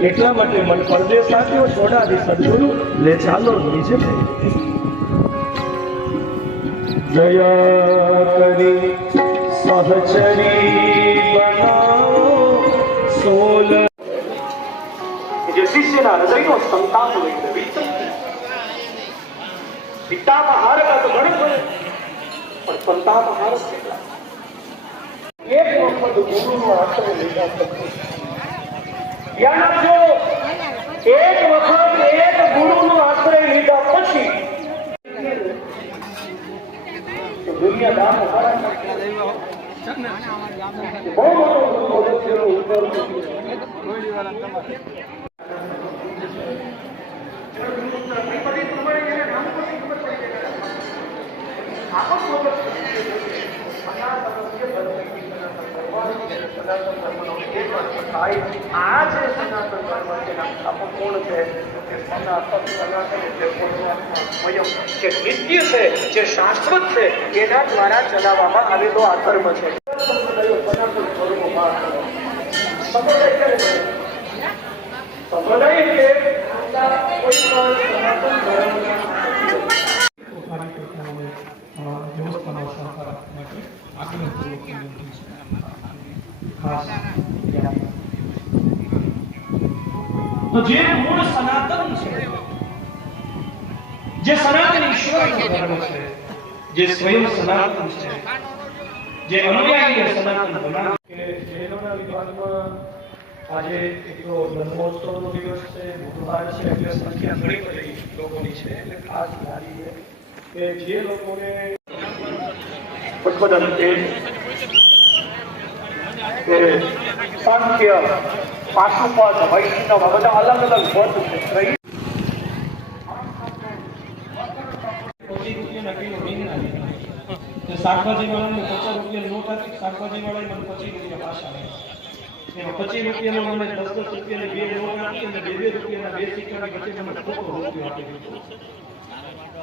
એટલા માટે મન પરદેશ આપ્યો છોડાવી સદગુરુ લે ચાલો નીચે જયા કરી સહચરી બનાવો સોલ જે શિષ્યના હૃદયનો સંતાપ લઈને પિતામાં હારકા તો ઘણી પડે પણ સંતાપ હાર કેટલા એક વખત ગુરુનો આશ્રય લીધા પછી યાદ રાખજો એક વખત એક ગુરુનો આશ્રય લીધા પછી દુનિયાદાર બહુ મોટો ઉપર નિત્ય છે જે શાશ્વત છે એના દ્વારા ચલાવવામાં આવેલો આ ધર્મ છે તો જે મૂળ સનાતન છે જે સનાતન ઈશ્વરનો ધર્મ છે જે સ્વયં સનાતન છે જે અનુયાયી સનાતન બનાવે કે જૈનોના વિભાગમાં આજે એક તો જન્મોત્સવનો દિવસ છે બુધવાર છે એટલે સંખ્યા ઘણી બધી લોકોની છે એટલે ખાસ ધારી છે કે જે લોકોને ઉત્પાદન છે કે સાંખ્ય પાશુપદ વૈષ્ણવ બધા અલગ અલગ પદ છે શાકભાજી વાળાને 50 રૂપિયા નોટ આપી શાકભાજી વાળા મને 25 રૂપિયા પાછા આવે 25 રૂપિયાનો મને 10 રૂપિયાની બે નોટ આપી અને 2 રૂપિયાના બે સિક્કાની વચ્ચે મને ખોટો રૂપિયો આપી દીધો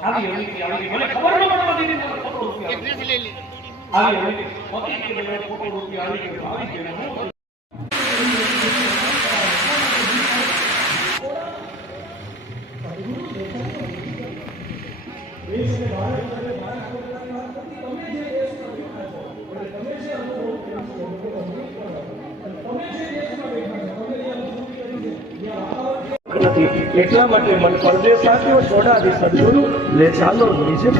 આવી મને ખબર ન પડવા દીધી મને ખોટો રૂપિયો આવી ખોટો રૂપિયો આવી ગયો એટલા માટે મન પરદેશ આપ્યો છોડાવી સદગુરુ લે ચાલો નીચે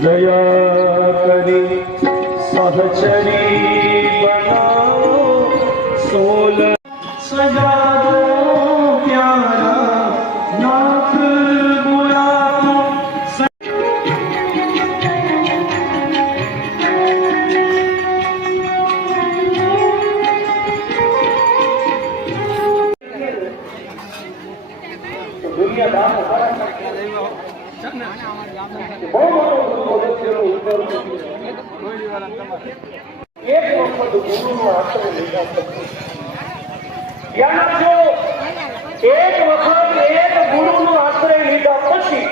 જયા કરી સહચરી બનાવો સોલ સજાદો પ્યારા નાથ ગુલાબો એક વખત ગુરુનો આશ્રય લીધા પછી યાદ રાખજો એક વખત એક ગુરુનો આશ્રય લીધા પછી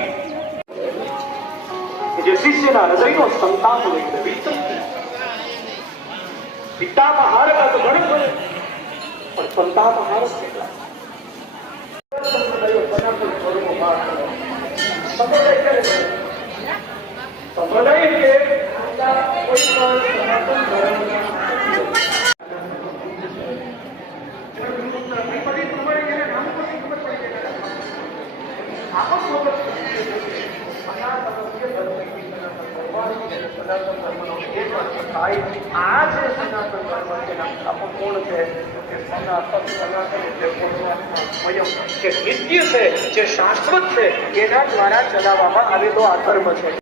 જે શિષ્યના હૃદયનો સંતાપ લઈને પિતામાં હારકા તો ઘણી પડે પણ સંતાપ હાર કેટલા સંપ્રદાય એટલે કોઈ પણ સનાતન ધર્મ આ જે સનાતન ધર્મ છે કોણ છે સનાતન એટલે જે નિત્ય છે જે શાશ્વત છે એના દ્વારા ચલાવવામાં આવેલો આ ધર્મ છે